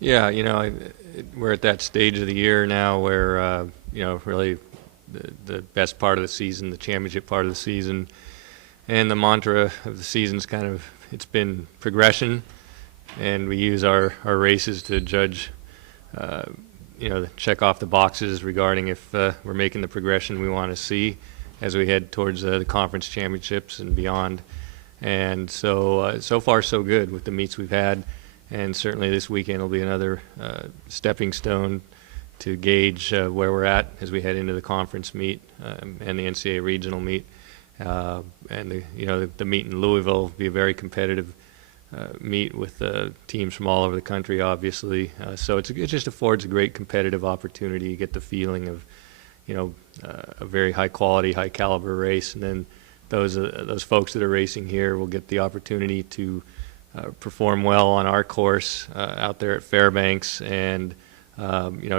Yeah, we're at that stage of the year now where, really the best part of the season, the championship part of the season, and the mantra of the season's it's been progression, and we use our races to judge, check off the boxes regarding if we're making the progression we want to see as we head towards the conference championships and beyond. And so far so good with the meets we've had, and certainly this weekend will be another stepping stone to gauge where we're at as we head into the conference meet and the NCAA regional meet. And the meet in Louisville will be a very competitive meet with teams from all over the country, obviously. So it just affords a great competitive opportunity. You get the feeling of, a very high quality, high caliber race, and then those folks that are racing here will get the opportunity to perform well on our course out there at Fairbanks, and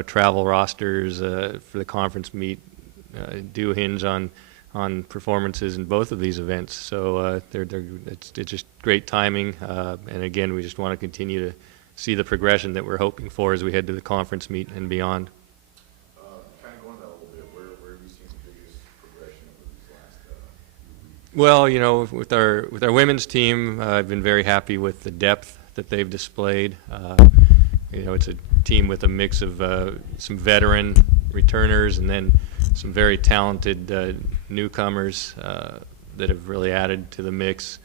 travel rosters for the conference meet do hinge on performances in both of these events. So it's just great timing, and again, we just want to continue to see the progression that we're hoping for as we head to the conference meet and beyond. Kind of going that a little bit, where have you seen the biggest progression over these last few weeks? Well, with our women's team, I've been very happy with the depth that they've displayed. It's a team with a mix of some veteran returners and then some very talented newcomers that have really added to the mix,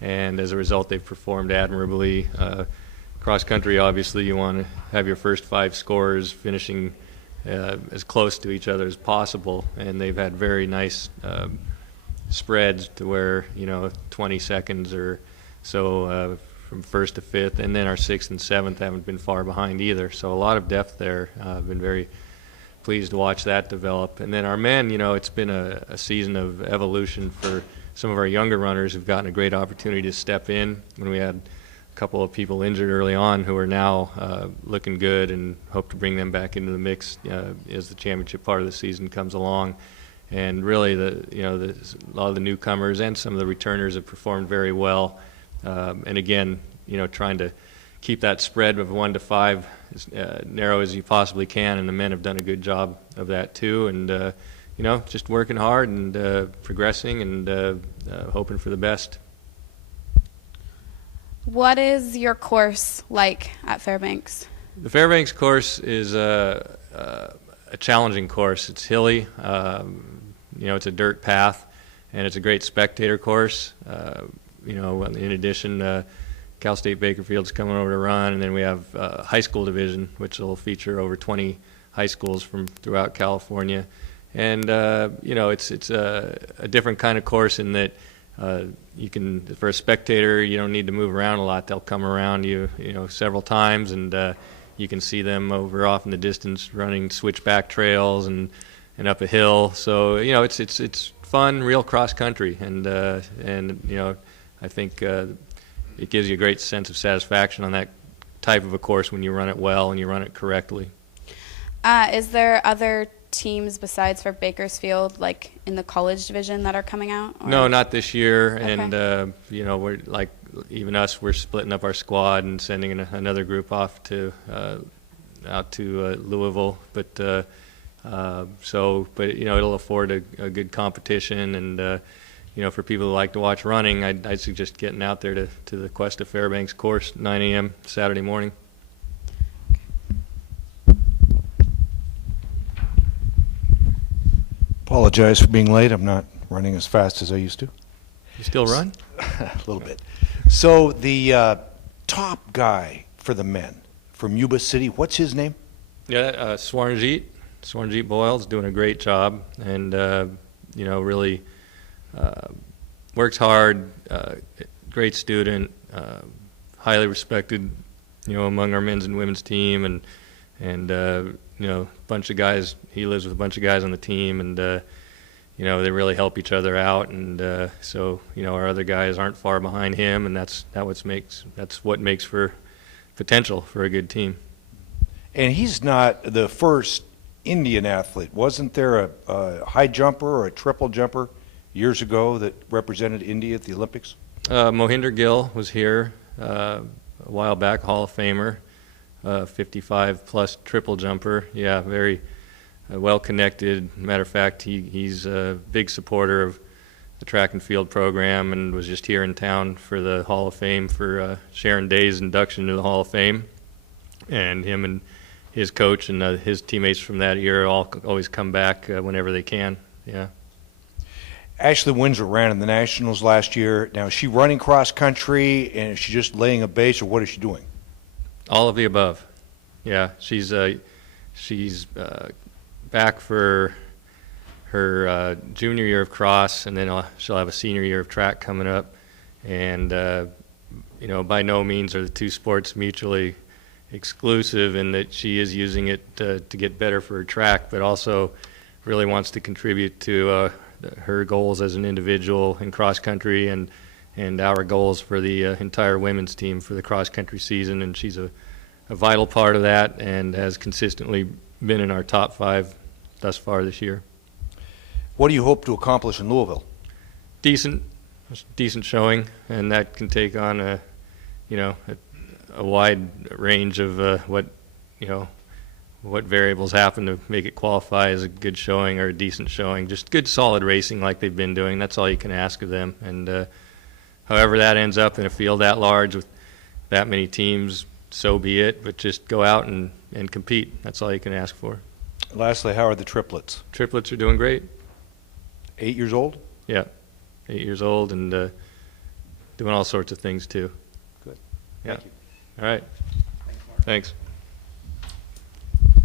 and as a result they've performed admirably. Cross country, obviously you want to have your first 5 scorers finishing as close to each other as possible, and they've had very nice spreads to where 20 seconds or so from first to fifth, and then our 6th and 7th haven't been far behind either, so a lot of depth there. I've been very pleased to watch that develop. And then our men, it's been a season of evolution for some of our younger runners who've gotten a great opportunity to step in when we had a couple of people injured early on who are now looking good, and hope to bring them back into the mix as the championship part of the season comes along. And really a lot of the newcomers and some of the returners have performed very well. And again, trying to keep that spread of 1 to 5 as narrow as you possibly can, and the men have done a good job of that too. And just working hard and progressing and hoping for the best. What is your course like at Fairbanks? The Fairbanks course is a challenging course. It's hilly. It's a dirt path, and it's a great spectator course. In addition, Cal State Bakerfield's coming over to run, and then we have high school division, which will feature over 20 high schools from throughout California. And it's a different kind of course in that you can, for a spectator, you don't need to move around a lot. They'll come around you, several times, and you can see them over off in the distance running switchback trails and up a hill. So it's fun, real cross country, and I think it gives you a great sense of satisfaction on that type of a course when you run it well and you run it correctly. Is there other teams besides for Bakersfield, like in the college division, that are coming out? Or? No, not this year. Okay. And we're like, even us, we're splitting up our squad and sending another group off to out to Louisville. But it'll afford a good competition, and for people who like to watch running, I'd suggest getting out there to the Cuesta Fairbanks course, 9 a.m. Saturday morning. Apologize for being late. I'm not running as fast as I used to. You still run? A little bit. So the top guy for the men from Yuba City, what's his name? Yeah, Swarnjeet Boyle's doing a great job, and really works hard. Great student, highly respected, among our men's and women's team, and a bunch of guys. He lives with a bunch of guys on the team, and they really help each other out, and so our other guys aren't far behind him, and that's what makes for potential for a good team. And he's not the first Indian athlete. Wasn't there a high jumper or a triple jumper years ago that represented India at the Olympics? Mohinder Gill was here a while back, Hall of Famer. 55-plus triple jumper. Yeah, very well-connected. Matter of fact, he's a big supporter of the track and field program and was just here in town for the Hall of Fame for Sharon Day's induction to the Hall of Fame. And him and his coach and his teammates from that era always come back whenever they can. Yeah. Ashley Windsor ran in the Nationals last year. Now, is she running cross country, and is she just laying a base, or what is she doing? All of the above. Yeah, she's back for her junior year of cross, and then she'll have a senior year of track coming up. And you know, by no means are the two sports mutually exclusive, in that she is using it to get better for her track, but also really wants to contribute to her goals as an individual in cross country and our goals for the entire women's team for the cross country season. And she's a vital part of that and has consistently been in our top 5 thus far this year. What do you hope to accomplish in Louisville? Decent showing, and that can take on a wide range of what variables happen to make it qualify as a good showing or a decent showing. Just good, solid racing like they've been doing. That's all you can ask of them. And however that ends up in a field that large with that many teams, so be it. But just go out and compete. That's all you can ask for. Lastly, how are the triplets? Triplets are doing great. 8 years old? Yeah, 8 years old and doing all sorts of things too. Good. Yeah. Thank you. All right. Thanks.